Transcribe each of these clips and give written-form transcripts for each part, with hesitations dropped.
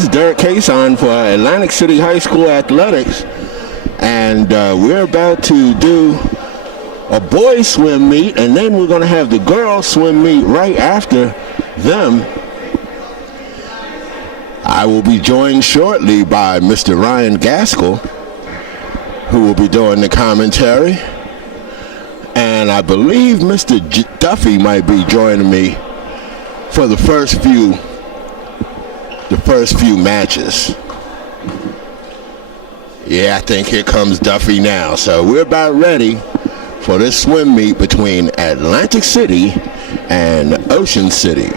This is Derek Cason for Atlantic City High School Athletics, and we're about to do a boys swim meet, and then we're going to have the girls swim meet right after them. I will be joined shortly by Mr. Ryan Gaskell, who will be doing the commentary, and I believe Mr. Duffy might be joining me for the first few matches. Yeah, I think here comes Duffy now. So we're about ready for this swim meet between Atlantic City and Ocean City.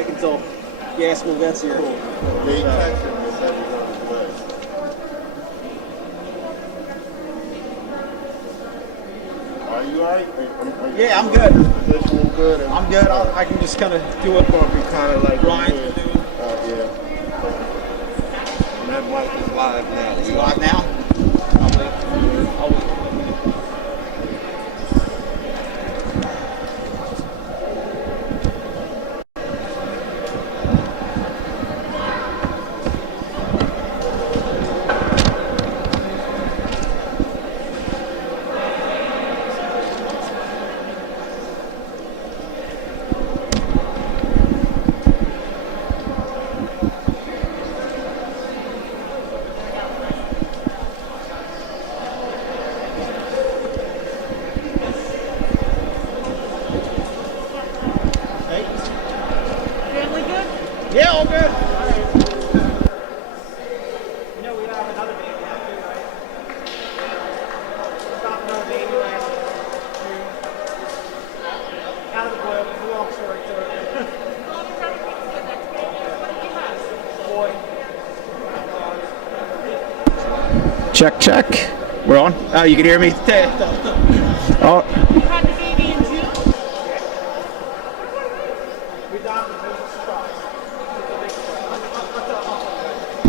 Until Gaskell gets here. Are you alright? Yeah, I'm good. Position good. I'm good. I can just kind of do it. Gonna be kind of like Ryan's doing. Yeah. And that mic is live now. It's live now. I'll wait. Yeah, all good. You know, we have another baby now, too, right? Stopped another baby last June. Out of the blue. It's a long story, too. Boy. Check, check. We're on? Oh, you can hear me? Oh, You had the baby in June? We adopted him. It was a surprise.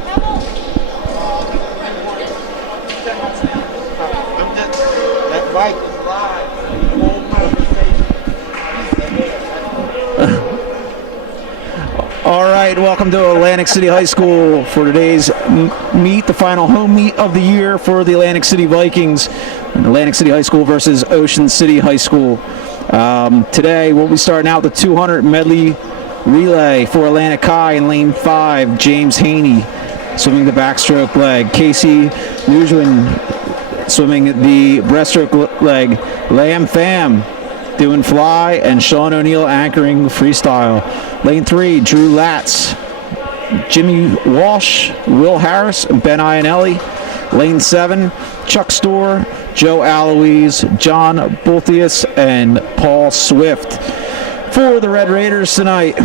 How old? 10 months now. That mic is live. The whole conversation. all right. Welcome to Atlantic City High School for today's meet, the final home meet of the year for the Atlantic City Vikings. Atlantic City High School versus Ocean City High School. Today we'll be starting out the 200 medley relay for Atlantic High in lane 5. James Haney swimming the backstroke leg. Casey Nugent swimming the breaststroke leg. Lamb Pham doing fly, and Sean O'Neill anchoring freestyle. Lane 3, Drew Latz, Jimmy Walsh, Will Harris, and Ben Ionelli. Lane 7, Chuck Storr, Joe Aloise, John Bulthius, and Paul Swift. For the Red Raiders tonight,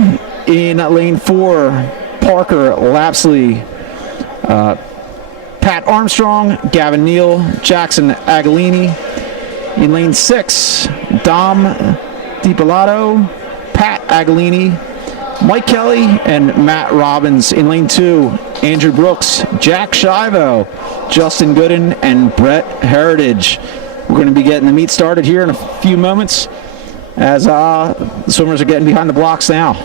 in lane 4, Parker Lapsley, Pat Armstrong, Gavin Neal, Jackson Agalini. In lane 6, Dom DiPilato, Pat Agalini, Mike Kelly, and Matt Robbins. In lane 2, Andrew Brooks, Jack Shivo, Justin Gooden, and Brett Heritage. We're going to be getting the meet started here in a few moments as the swimmers are getting behind the blocks now.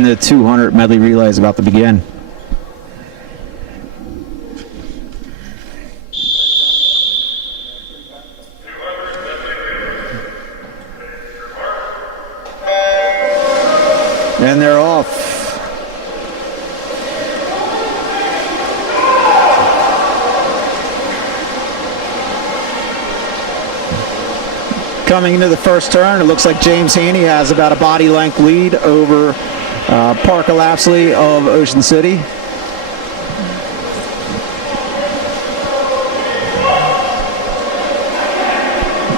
and the 200 medley relay is about to begin. And they're off. Coming into the first turn, it looks like James Haney has about a body length lead over Parker Lapsley of Ocean City.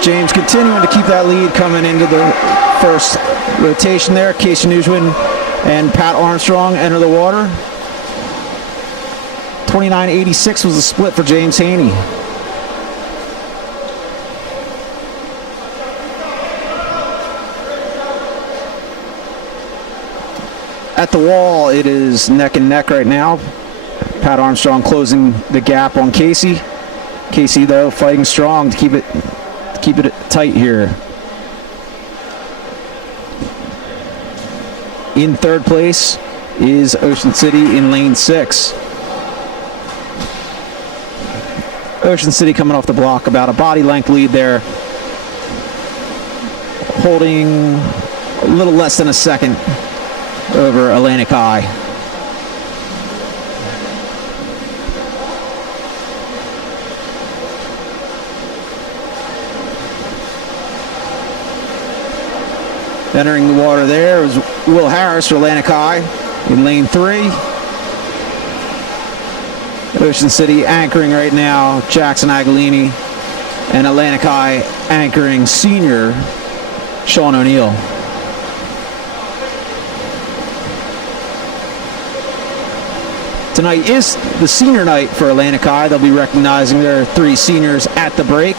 James continuing to keep that lead coming into the first rotation there. Casey Nugent and Pat Armstrong enter the water. 29.86 was the split for James Haney. At the wall, it is neck and neck right now. Pat Armstrong closing the gap on Casey. Casey, though, fighting strong to keep it tight here. In third place is Ocean City in lane 6. Ocean City coming off the block, about a body length lead there, holding a little less than a second over Atlantic High. Entering the water there is Will Harris for Atlantic High in lane 3. Ocean City anchoring right now, Jackson Aguilini, and Atlantic High anchoring senior Sean O'Neill. Tonight is the senior night for Atlantic High. They'll be recognizing their 3 seniors at the break.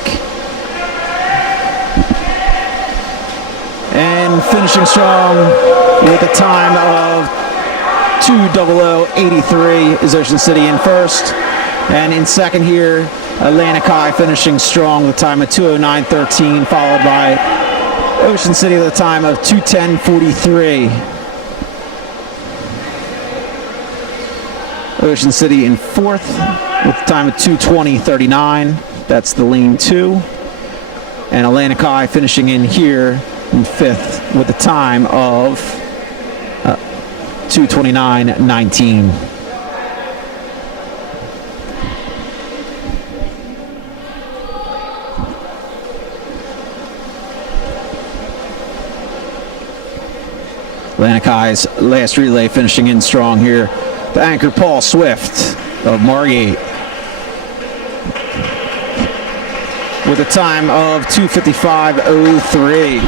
And finishing strong with a time of 2:00:83 is Ocean City in first. And in second here, Atlantic High finishing strong with a time of 2:09:13, followed by Ocean City with a time of 2:10:43. Ocean City in fourth with a time of 2:20:39. That's the lane 2. And Atlantic High finishing in here in fifth with a time of 2:29:19. Atlantic High's last relay finishing in strong here. The anchor Paul Swift of Margate with a time of 2:55:03.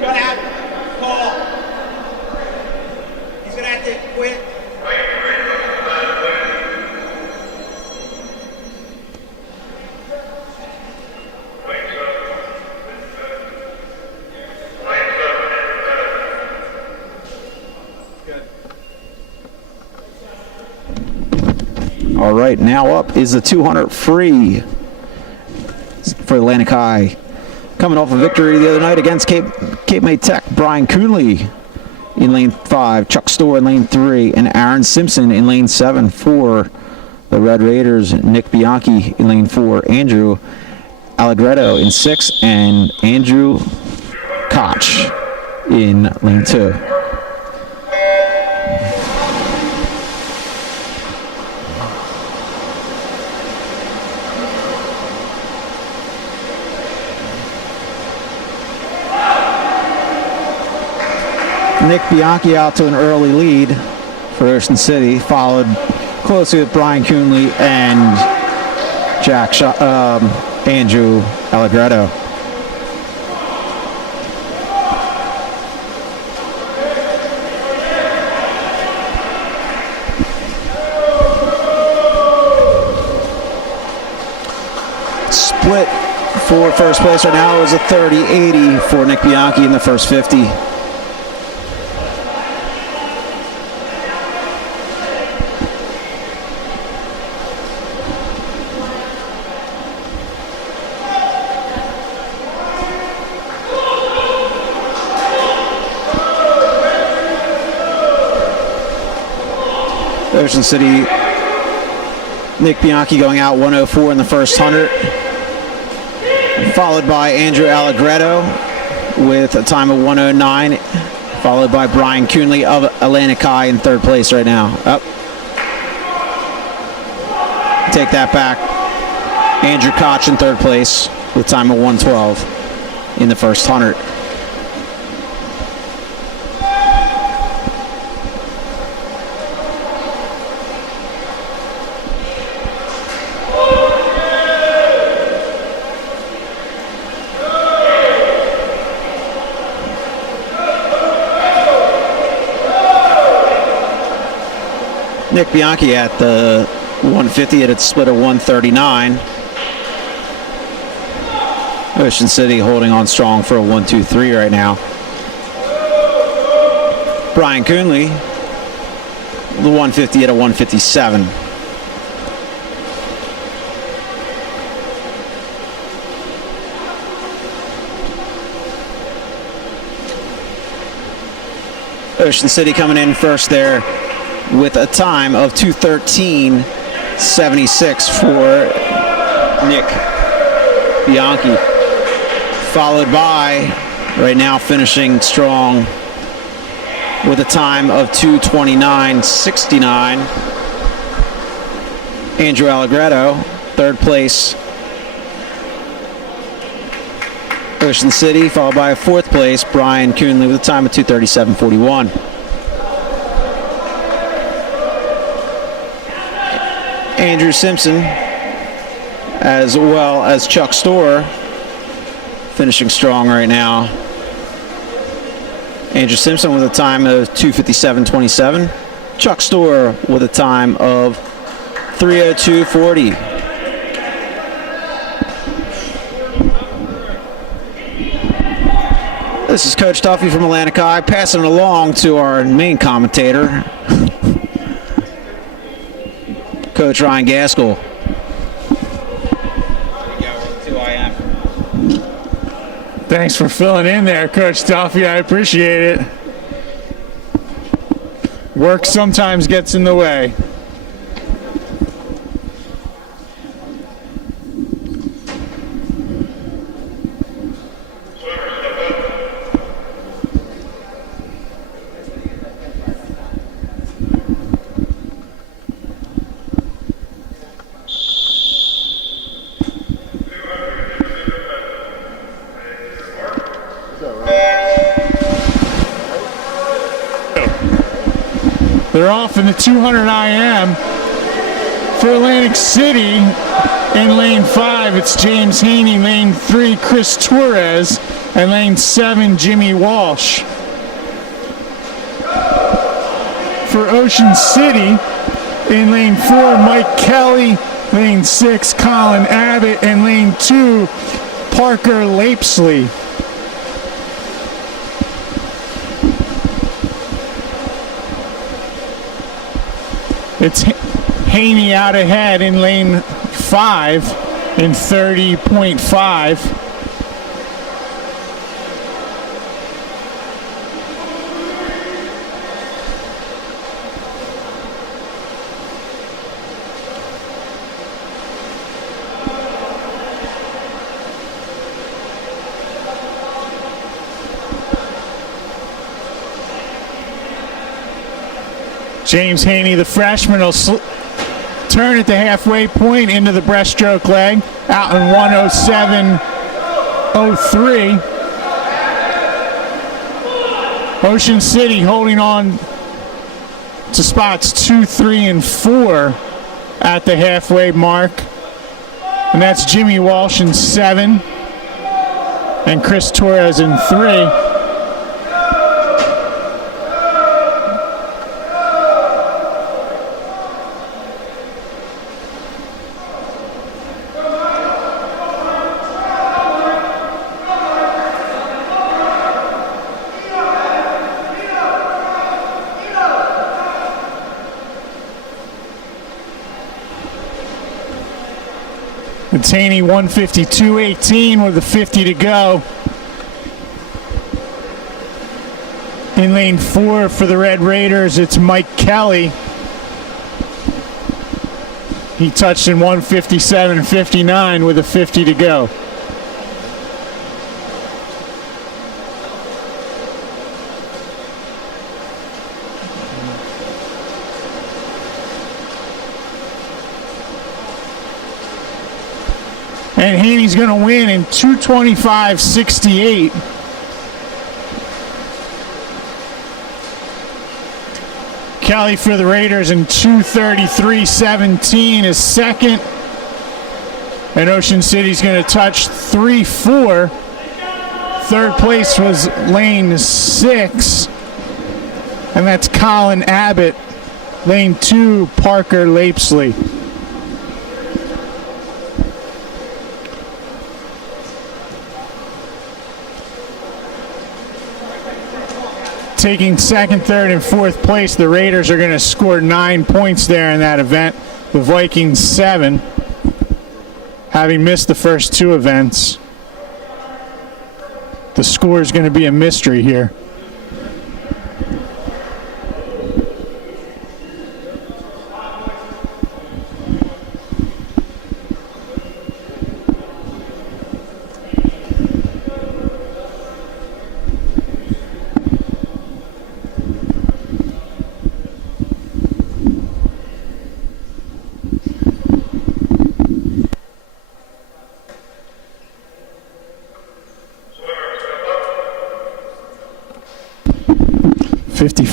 Cut out, Paul. He's gonna have to quit. All right, now up is the 200 free for Atlantic High. Coming off a victory the other night against Cape May Tech, Brian Coonley in lane 5, Chuck Storr in lane 3, and Aaron Simpson in lane 7 for the Red Raiders. Nick Bianchi in lane 4, Andrew Allegretto in 6, and Andrew Koch in lane 2. Nick Bianchi out to an early lead for Ocean City, followed closely with Brian Coonley and Andrew Allegretto. Split for first place right now is a 30-80 for Nick Bianchi in the first 50. Ocean City, Nick Bianchi going out 104 in the first 100. Followed by Andrew Allegretto with a time of 109. Followed by Brian Coonley of Atlantic High in third place right now. Up. Take that back. Andrew Koch in third place with a time of 112 in the first 100. Nick Bianchi at the 150 at its split of 139. Ocean City holding on strong for a 1-2-3 right now. Brian Coonley, the 150 at a 157. Ocean City coming in first there with a time of 2:13.76 for Nick Bianchi. Followed by, right now finishing strong with a time of 2:29.69, Andrew Allegretto. Third place, Ocean City, followed by a fourth place, Brian Coonley with a time of 2:37.41. Andrew Simpson, as well as Chuck Storer, finishing strong right now. Andrew Simpson with a time of 2:57.27. Chuck Storer with a time of 3:02.40. This is Coach Duffy from Atlantic High, passing it along to our main commentator, Coach Ryan Gaskell. Thanks for filling in there, Coach Duffy. I appreciate it. Work sometimes gets in the way. They're off in the 200 IM for Atlantic City in lane 5. It's James Haney, lane 3, Chris Torres, and lane 7, Jimmy Walsh. For Ocean City in lane 4, Mike Kelly, lane 6, Colin Abbott, and lane 2, Parker Lapesley. It's Haney out ahead in lane 5 in 30.5. James Haney, the freshman, will turn at the halfway point into the breaststroke leg, out in 107.03. Ocean City holding on to spots 2, 3, and 4 at the halfway mark. And that's Jimmy Walsh in 7 and Chris Torres in 3. It's Haney 152.18 with a 50 to go. In lane 4 for the Red Raiders, it's Mike Kelly. He touched in 1:57.59 with a 50 to go. And Haney's going to win in 2:25.68. Kelly for the Raiders in 2:33.17 is second. And Ocean City's going to touch 3-4. Third place was lane 6. And that's Colin Abbott. Lane 2, Parker Lapesley. Taking second, third, and fourth place, the Raiders are going to score 9 points there in that event. The Vikings 7, having missed the first 2 events. The score is going to be a mystery here.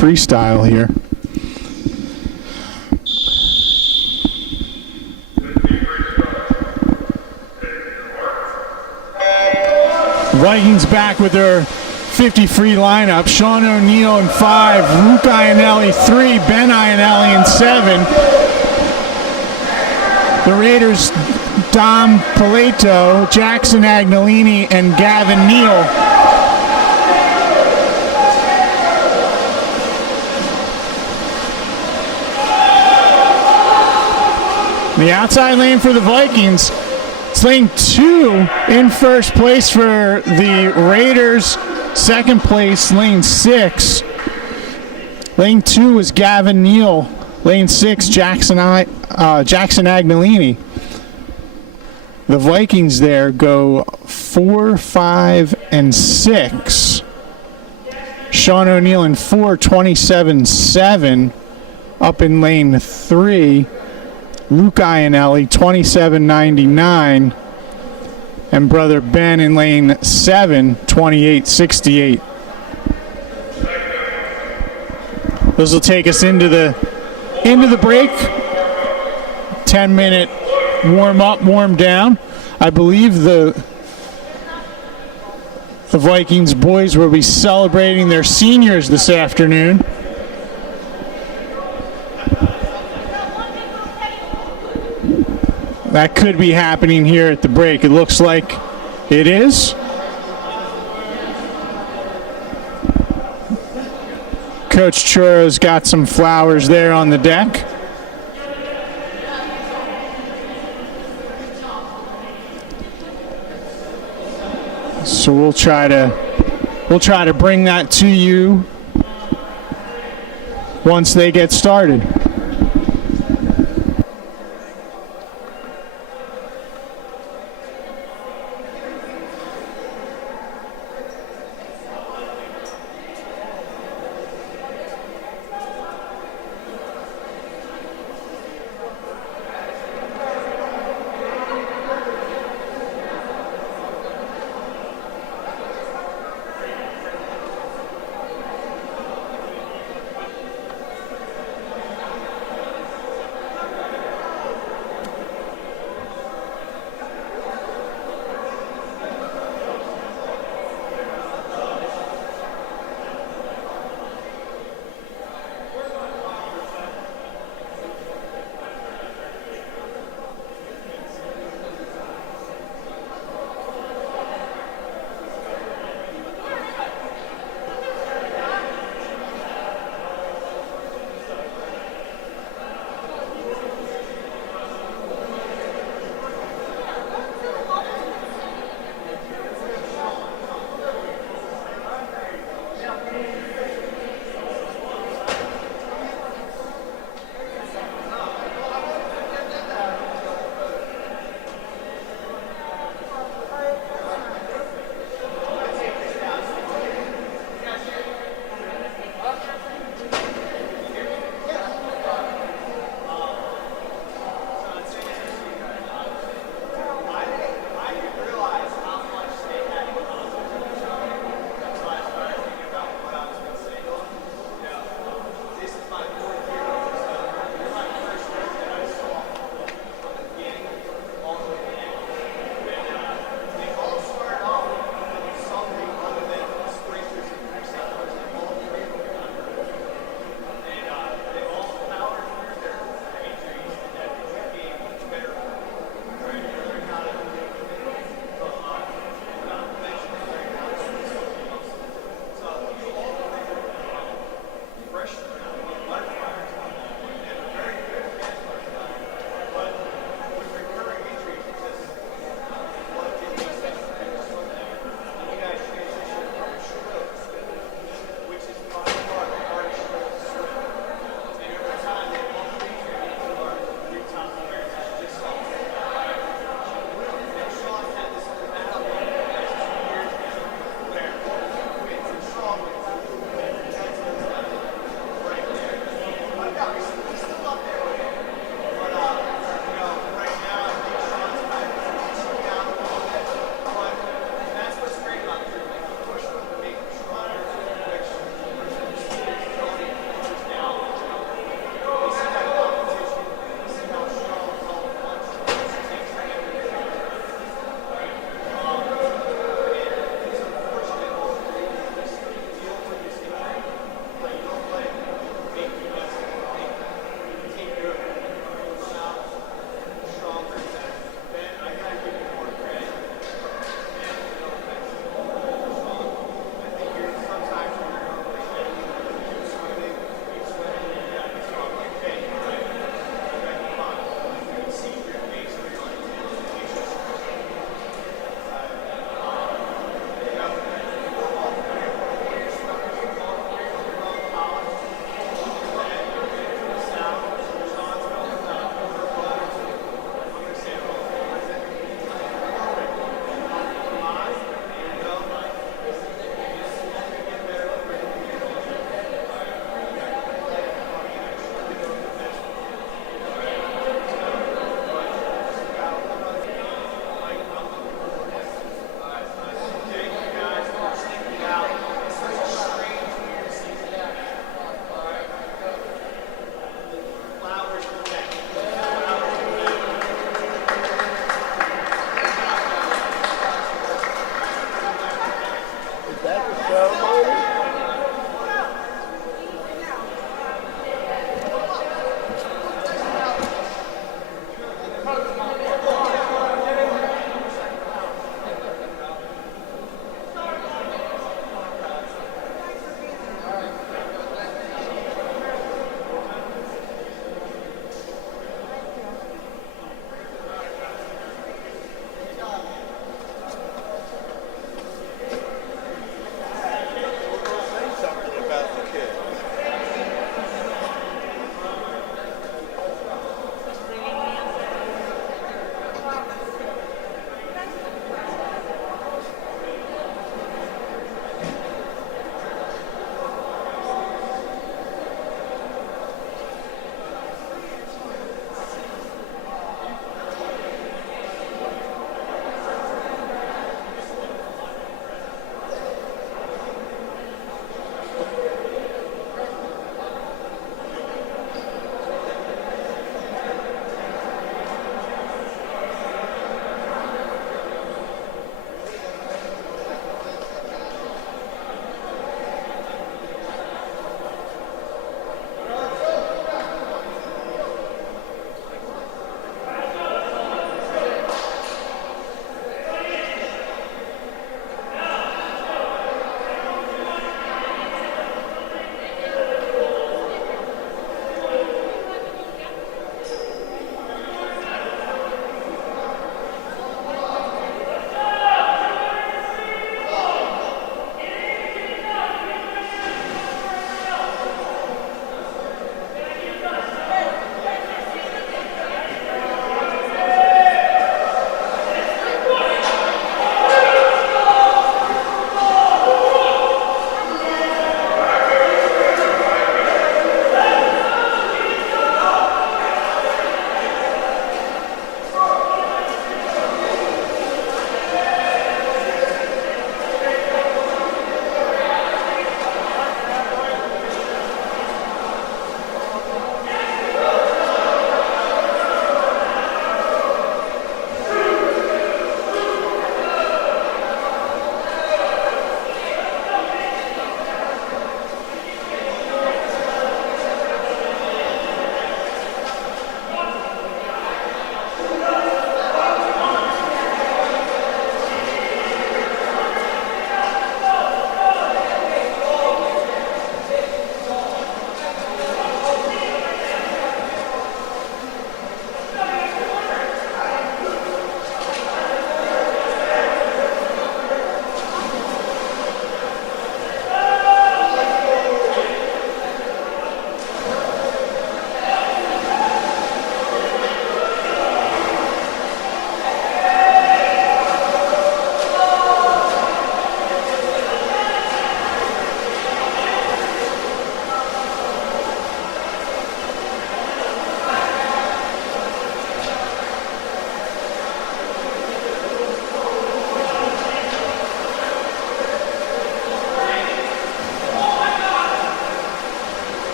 Freestyle here. Vikings back with their 50 free lineup. Sean O'Neill in 5, Luke Ionelli 3, Ben Ionelli in 7. The Raiders, Dom Paleto, Jackson Agnolini, and Gavin Neal. The outside lane for the Vikings. It's lane 2 in first place for the Raiders. Second place, lane 6. Lane 2 is Gavin Neal. Lane 6, Jackson Agnolini. The Vikings there go 4, 5, and 6. Sean O'Neill in 4, 27-7. Up in lane 3. Luke Ionelli, 27.99, and brother Ben in lane 7, 28.68. Those will take us into the break. 10-minute warm up, warm down. I believe the Vikings boys will be celebrating their seniors this afternoon. That could be happening here at the break. It looks like it is. Coach Churro's got some flowers there on the deck. So we'll try to bring that to you once they get started.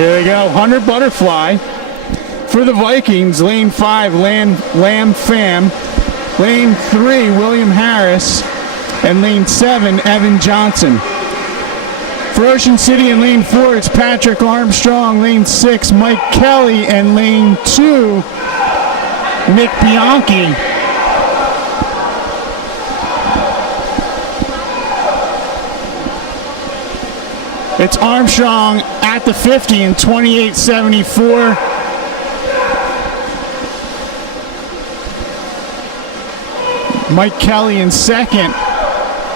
Here we go. 100 Butterfly. For the Vikings, lane 5, Lamb Pham. Lane 3, William Harris. And lane 7, Evan Johnson. For Ocean City in lane 4, it's Patrick Armstrong. Lane 6, Mike Kelly. And lane 2, Nick Bianchi. It's Armstrong at the 50 in 28.74. Mike Kelly in second.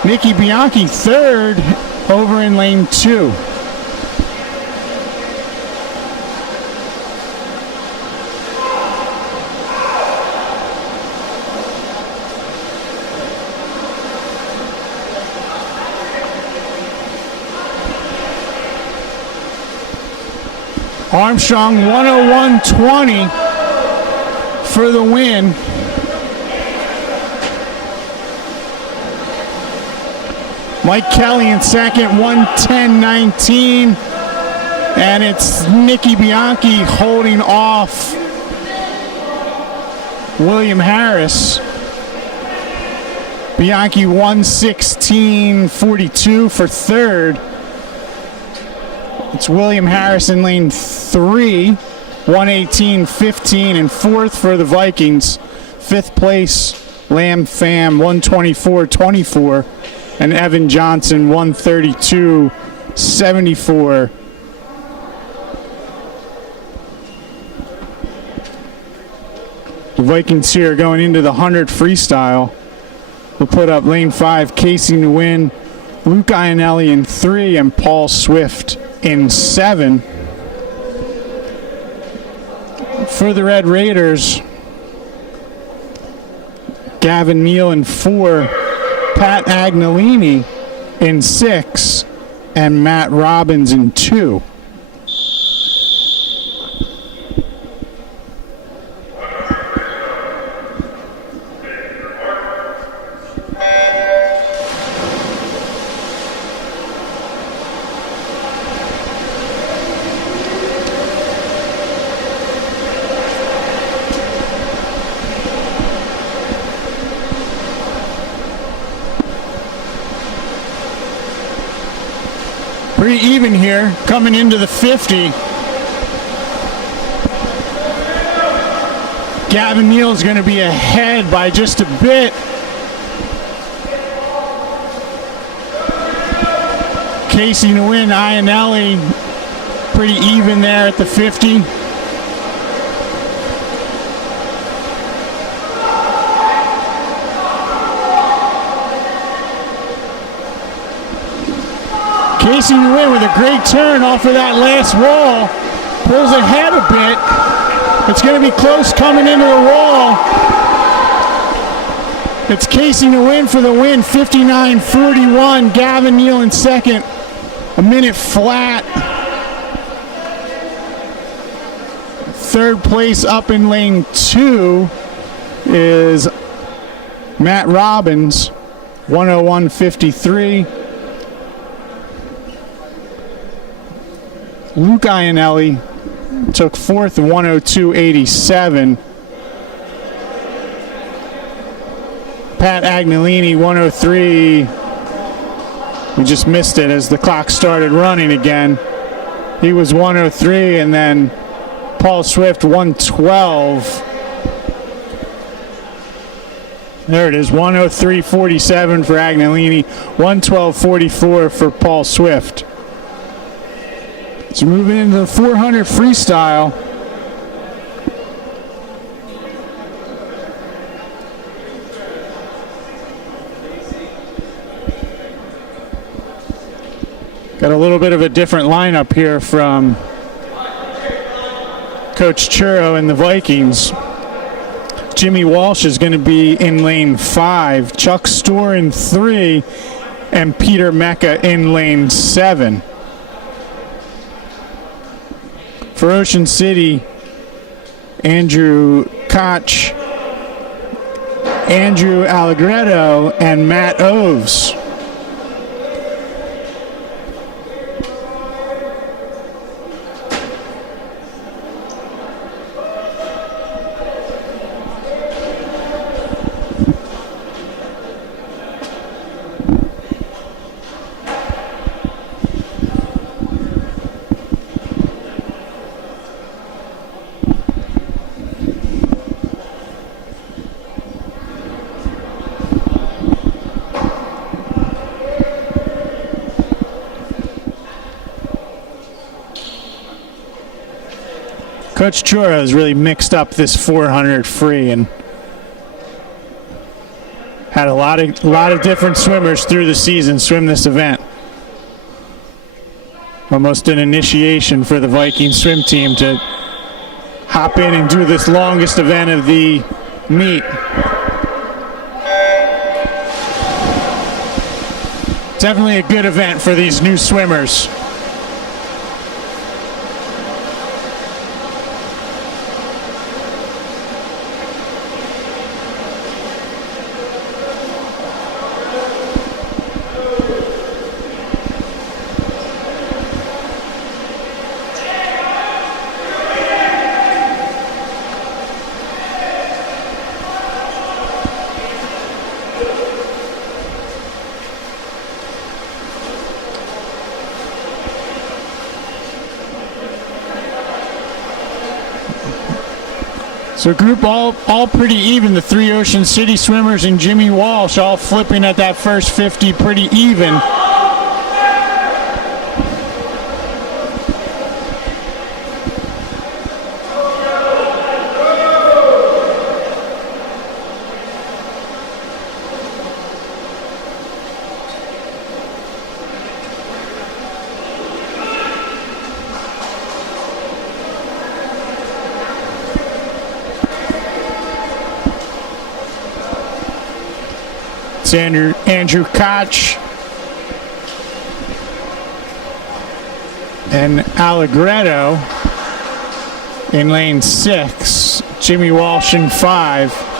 Nicky Bianchi third over in lane 2. Armstrong 101.20 for the win. Mike Kelly in second, 110.19. And it's Nicky Bianchi holding off William Harris. Bianchi 116.42 for third. It's William Harris in lane 3, 118.15, and fourth for the Vikings. Fifth place, Lamb Pham, 124.24, and Evan Johnson, 132.74. The Vikings here going into the 100 freestyle. We'll put up lane 5, Casey Nguyen, Luke Ionelli in 3, and Paul Swift in 7. For the Red Raiders, Gavin Neal in 4, Pat Agnolini in 6, and Matt Robbins in 2. Pretty even here, coming into the 50. Gavin Neal is going to be ahead by just a bit. Casey Nguyen, Ionelli, pretty even there at the 50. Casey Nguyen with a great turn off of that last wall. Pulls ahead a bit. It's going to be close coming into the wall. It's Casey Nguyen for the win, 59.41. Gavin Neal in second, a minute flat. Third place up in lane 2 is Matt Robbins, 101.53. Luke Ionelli took fourth, 102.87. Pat Agnolini, 103. We just missed it as the clock started running again. He was 103, and then Paul Swift, 112. There it is, 103.47 for Agnolini, 112.44 for Paul Swift. So moving into the 400 freestyle. Got a little bit of a different lineup here from Coach Churro and the Vikings. Jimmy Walsh is going to be in lane 5, Chuck Storr in 3, and Peter Mecca in lane 7. For Ocean City, Andrew Koch, Andrew Allegretto, and Matt Oves. Coach Chura has really mixed up this 400 free and had a lot of different swimmers through the season swim this event. Almost an initiation for the Vikings swim team to hop in and do this longest event of the meet. Definitely a good event for these new swimmers. So group all pretty even. The 3 Ocean City swimmers and Jimmy Walsh all flipping at that first 50 pretty even. Andrew Koch and Allegretto in lane 6, Jimmy Walsh in 5.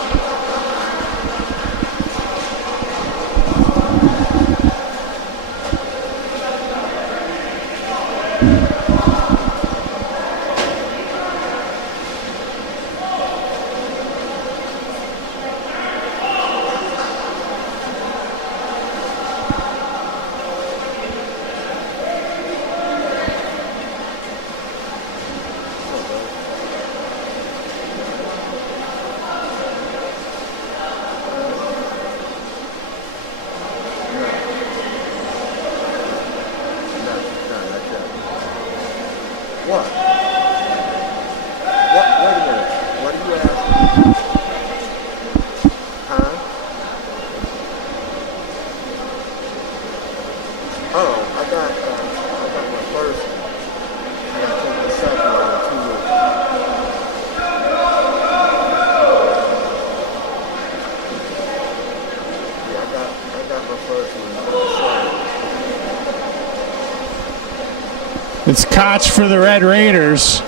It's Koch for the Red Raiders.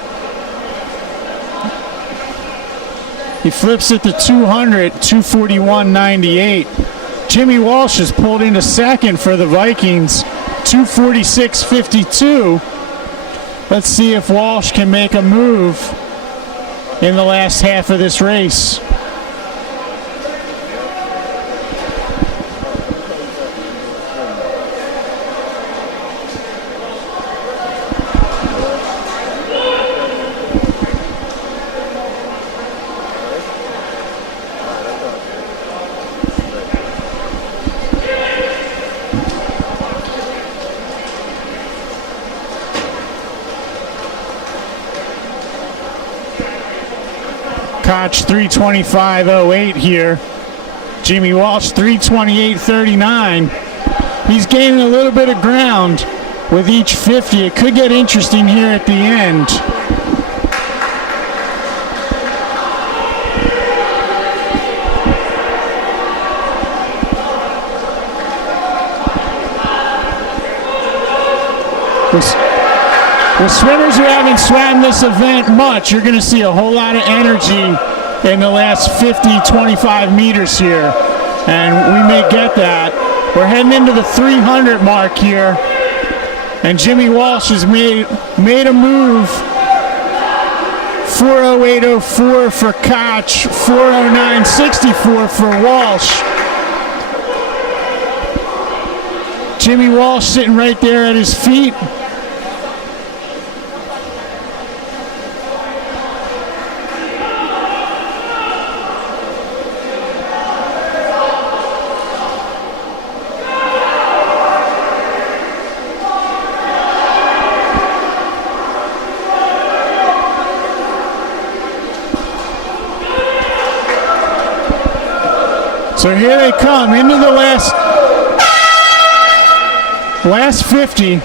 He flips it to 200, 241.98. Jimmy Walsh is pulled into second for the Vikings, 246.52. Let's see if Walsh can make a move in the last half of this race. Koch 325.08 here. Jimmy Walsh 328.39. He's gaining a little bit of ground with each 50. It could get interesting here at the end. With swimmers who haven't swam this event much, you're going to see a whole lot of energy in the last 50, 25 meters here. And we may get that. We're heading into the 300 mark here. And Jimmy Walsh has made a move. 408.04 for Koch, 409.64 for Walsh. Jimmy Walsh sitting right there at his feet. So here they come into the last 50.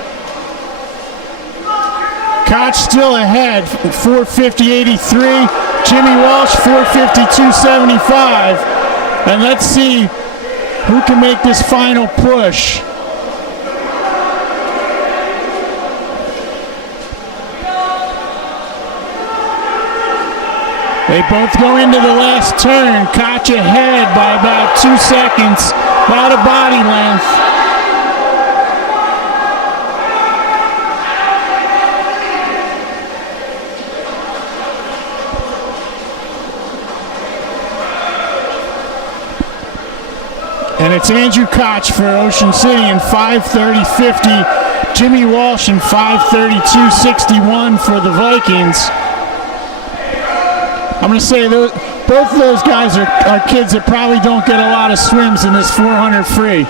Koch still ahead, 450.83. Jimmy Walsh, 452.75. And let's see who can make this final push. They both go into the last turn. Koch ahead by about 2 seconds, about a body length. And it's Andrew Koch for Ocean City in 5:30.50. Jimmy Walsh in 5:32.61 for the Vikings. I'm going to say both of those guys are kids that probably don't get a lot of swims in this 400 free.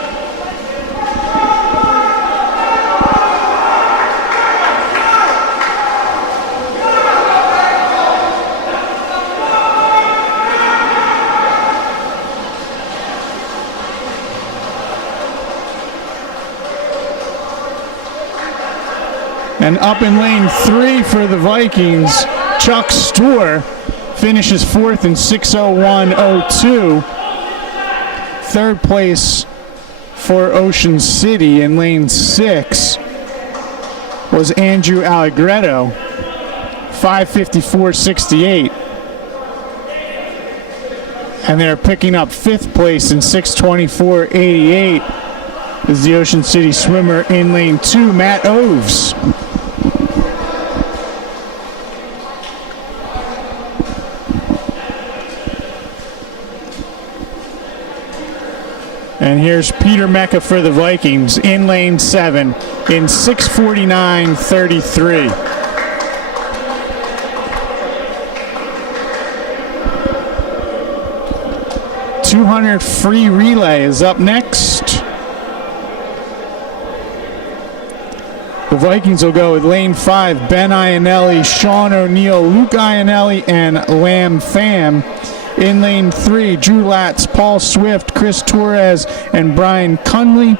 And up in lane 3 for the Vikings, Chuck Stohr finishes 4th in 6:01.02. Third place for Ocean City in lane 6 was Andrew Allegretto, 5:54.68. And they're picking up 5th place in 6:24.88 is the Ocean City swimmer in lane 2, Matt Oves. And here's Peter Mecca for the Vikings in lane 7 in 6:49.33. .200 free relay is up next. The Vikings will go with lane 5, Ben Ionelli, Sean O'Neill, Luke Ionelli, and Lam Pham. In lane 3, Drew Latz, Paul Swift, Chris Torres, and Brian Cunley.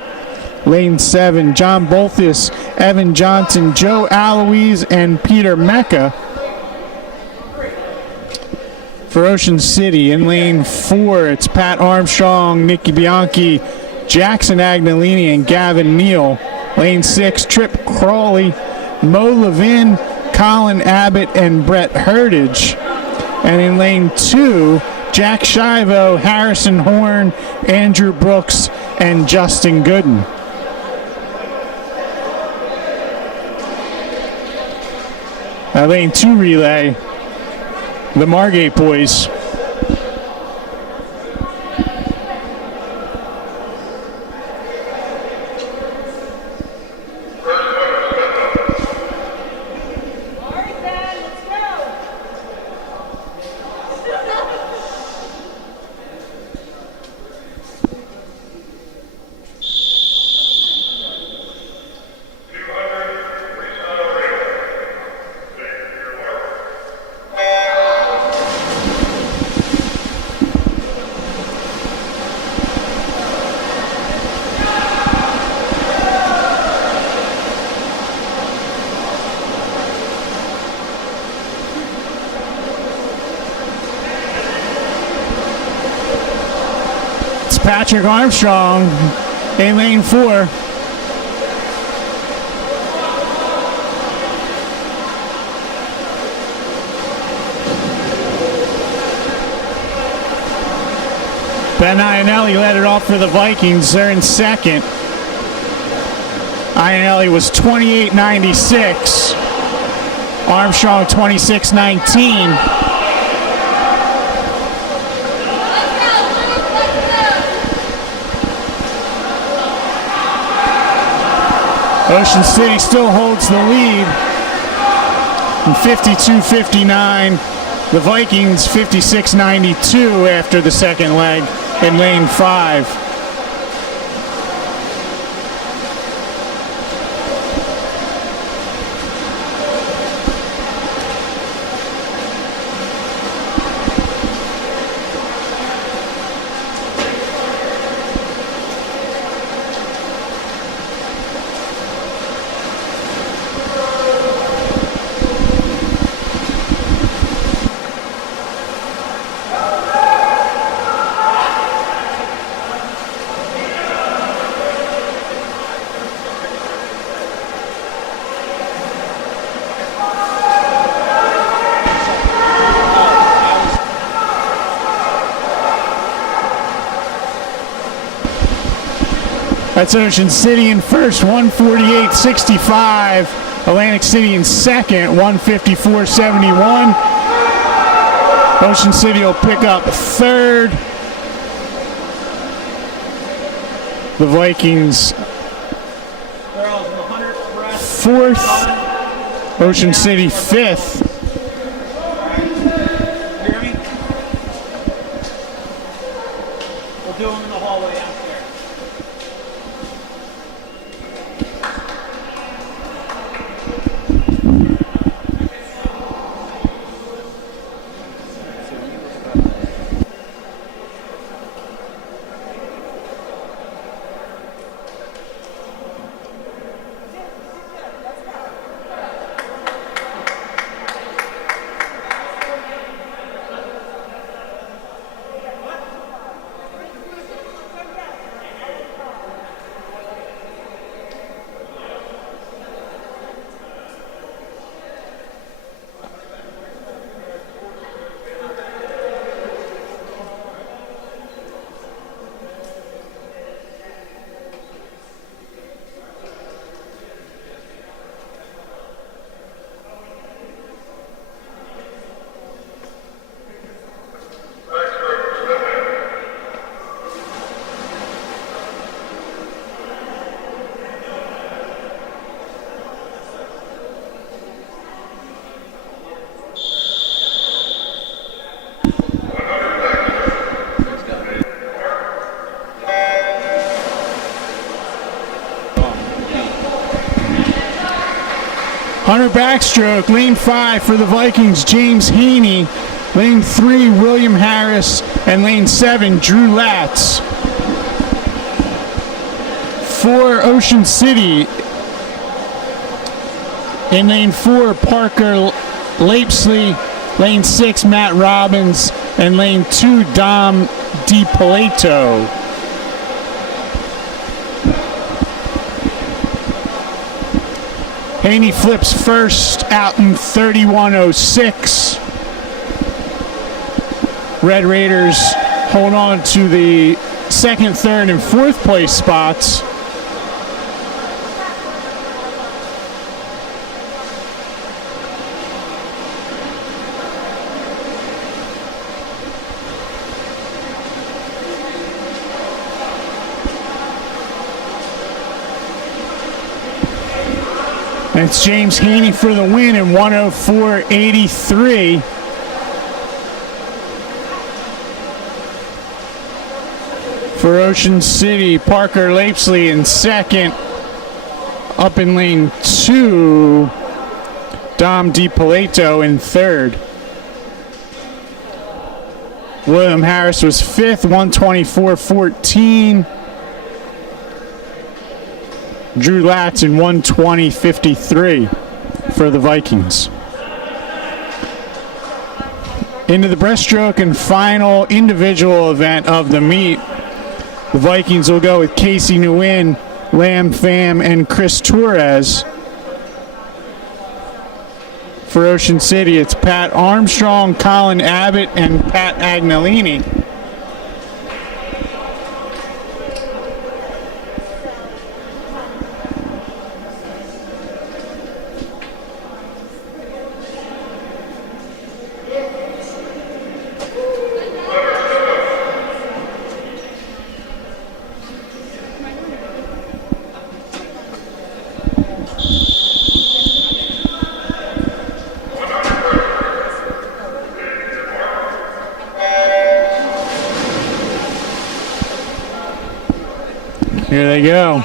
Lane 7, John Bolthus, Evan Johnson, Joe Aloise, and Peter Mecca. For Ocean City, in lane 4, it's Pat Armstrong, Nikki Bianchi, Jackson Agnolini, and Gavin Neal. Lane 6, Trip Crawley, Mo Levin, Colin Abbott, and Brett Herdage. And in lane 2, Jack Shivo, Harrison Horn, Andrew Brooks, and Justin Gooden. Lane 2 relay, the Margate boys. Patrick Armstrong in lane 4. Ben Ionelli led it off for the Vikings. They're in second. Ionelli was 28.96. Armstrong 26.19. Ocean City still holds the lead in 52.59. The Vikings 56.92 after the second leg in lane 5. That's Ocean City in first, 148.65. Atlantic City in second, 154.71. Ocean City will pick up third. The Vikings fourth. Ocean City fifth. Hear me? We'll do them in the hallway out there. Hunter backstroke, lane 5 for the Vikings, James Haney. Lane 3, William Harris. And lane 7, Drew Latz. For Ocean City, in lane 4, Parker Lapesley. Lane 6, Matt Robbins. And lane 2, Dom DiPolato. Haney flips first out in 31.06. Red Raiders hold on to the second, third, and fourth place spots. It's James Haney for the win in 104.83. For Ocean City, Parker Lapesley in second. Up in lane 2, Dom DiPolato in third. William Harris was fifth, 124.14. Drew Latz in 120.53 for the Vikings. Into the breaststroke and final individual event of the meet. The Vikings will go with Casey Nguyen, Lam Pham, and Chris Torres. For Ocean City, it's Pat Armstrong, Colin Abbott, and Pat Agnolini. Here they go.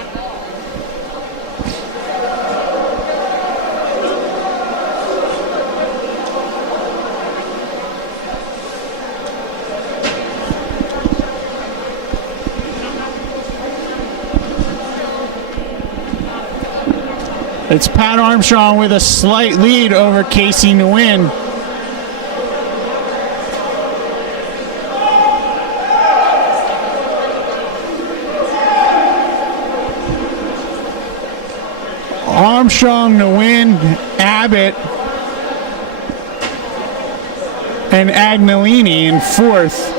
It's Pat Armstrong with a slight lead over Casey Nguyen. Armstrong, Nguyen, Abbott, and Agnolini in fourth.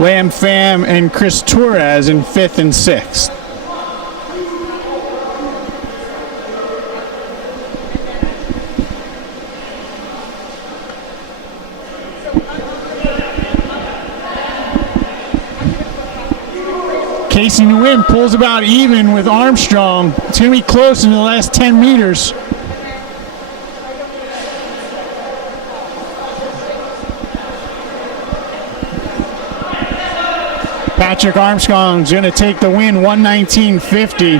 Lamb Pham and Chris Torres in 5th and 6th. Casey Nguyen pulls about even with Armstrong. It's going to be close in the last 10 meters. Patrick Armstrong's going to take the win, 119.50.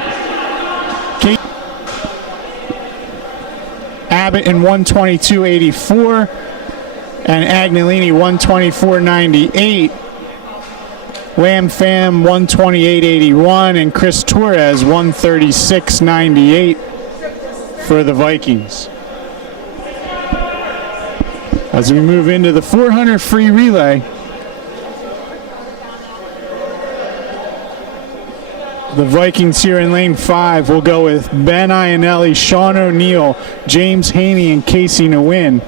Abbott in 122.84 and Agnolini 124.98. Lamb Pham 128.81 and Chris Torres 136.98 for the Vikings. As we move into the 400 free relay, the Vikings here in lane 5 will go with Ben Ionelli, Sean O'Neill, James Haney, and Casey Nguyen.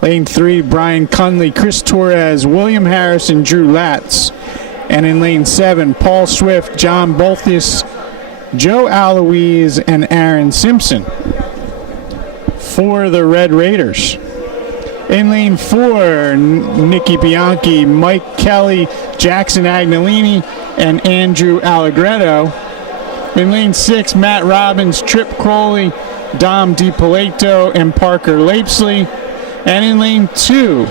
Lane 3, Brian Cunley, Chris Torres, William Harrison, Drew Latz. And in lane 7, Paul Swift, John Bolthus, Joe Aloise, and Aaron Simpson for the Red Raiders. In lane 4, Nicky Bianchi, Mike Kelly, Jackson Agnolini, and Andrew Allegretto. In lane 6, Matt Robbins, Trip Crowley, Dom DiPolato, and Parker Lapesley. And in lane 2,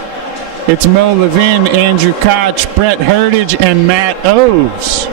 it's Mo Levin, Andrew Koch, Brett Heritage, and Matt Oves.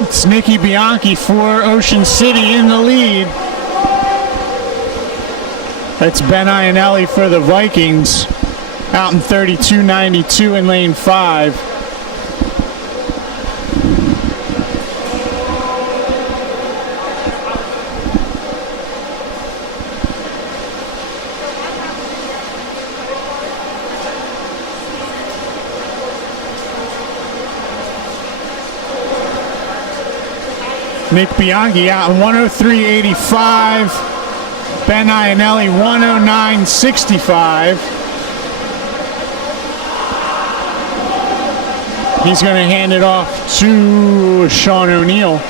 It's Nicky Bianchi for Ocean City in the lead. That's Ben Ionelli for the Vikings out in 32.92 in lane 5. Nick Bianchi out in 103.85. Ben Ionelli 109.65. He's going to hand it off to Sean O'Neill.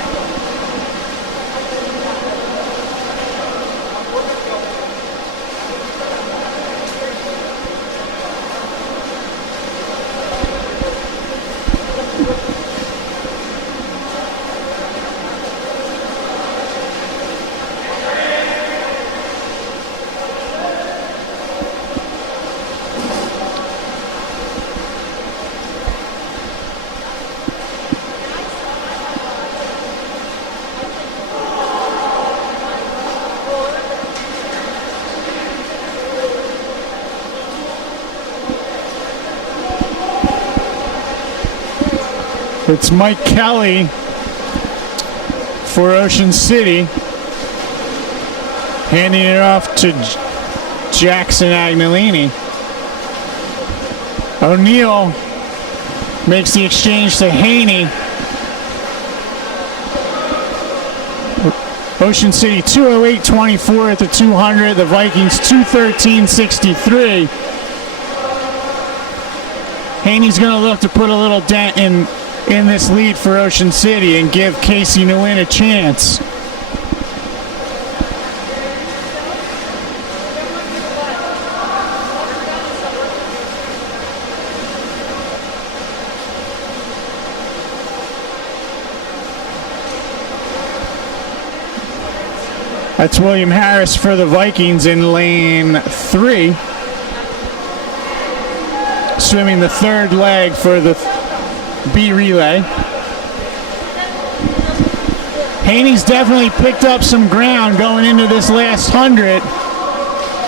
It's Mike Kelly for Ocean City, handing it off to Jackson Agnolini. O'Neill makes the exchange to Haney. Ocean City 208.24 at the 200. The Vikings 213.63. Haney's going to look to put a little dent in in this lead for Ocean City and give Casey Nguyen a chance. That's William Harris for the Vikings in lane 3. Swimming the third leg for the B relay. Haney's definitely picked up some ground going into this last 100.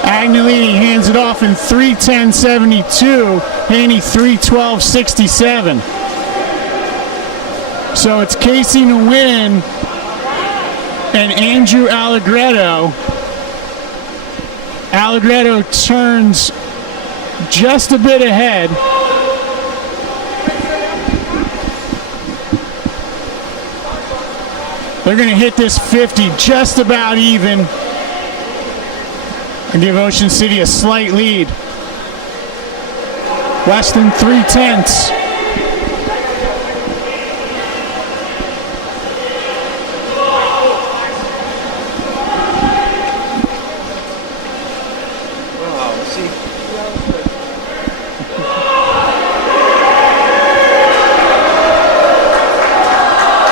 Agnolini hands it off in 3:10.72. Haney 3:12.67. So it's Casey Nguyen and Andrew Allegretto. Allegretto turns just a bit ahead. They're going to hit this 50 just about even and give Ocean City a slight lead. Less than 3/10.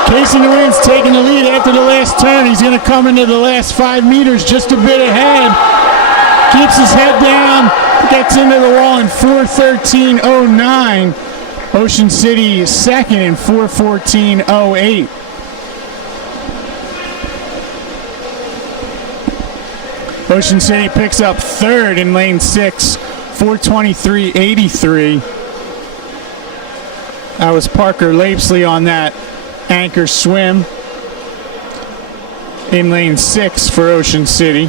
Casey Nguyen's taking the lead after the last turn. He's going to come into the last 5 meters just a bit ahead. Keeps his head down, gets into the wall in 4:13.09. Ocean City second in 4:14.08. Ocean City picks up third in lane 6, 4:23.83. That was Parker Lapesley on that anchor swim in lane 6 for Ocean City.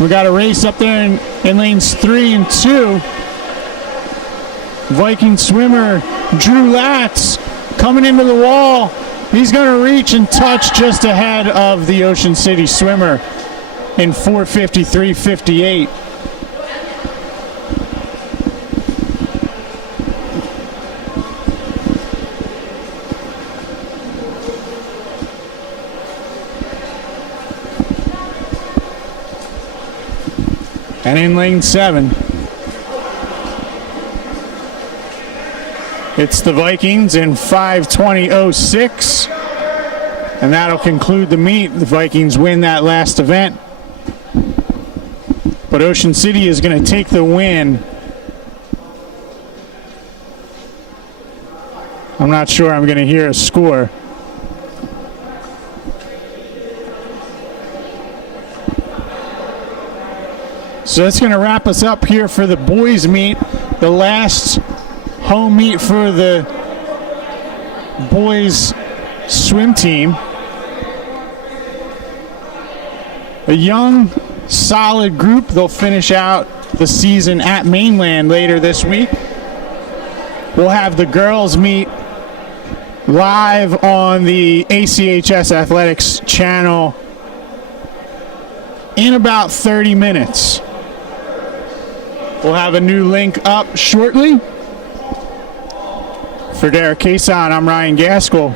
We got a race up there in lanes 3 and 2. Viking swimmer Drew Latz coming into the wall. He's going to reach and touch just ahead of the Ocean City swimmer in 4:53.58. And in lane 7, it's the Vikings in 5:20.06. And that'll conclude the meet. The Vikings win that last event. But Ocean City is going to take the win. I'm not sure I'm going to hear a score. So that's going to wrap us up here for the boys meet, the last home meet for the boys swim team. A young, solid group. They'll finish out the season at Mainland later this week. We'll have the girls meet live on the ACHS Athletics channel in about 30 minutes. We'll have a new link up shortly. For Derek Cason, I'm Ryan Gaskell.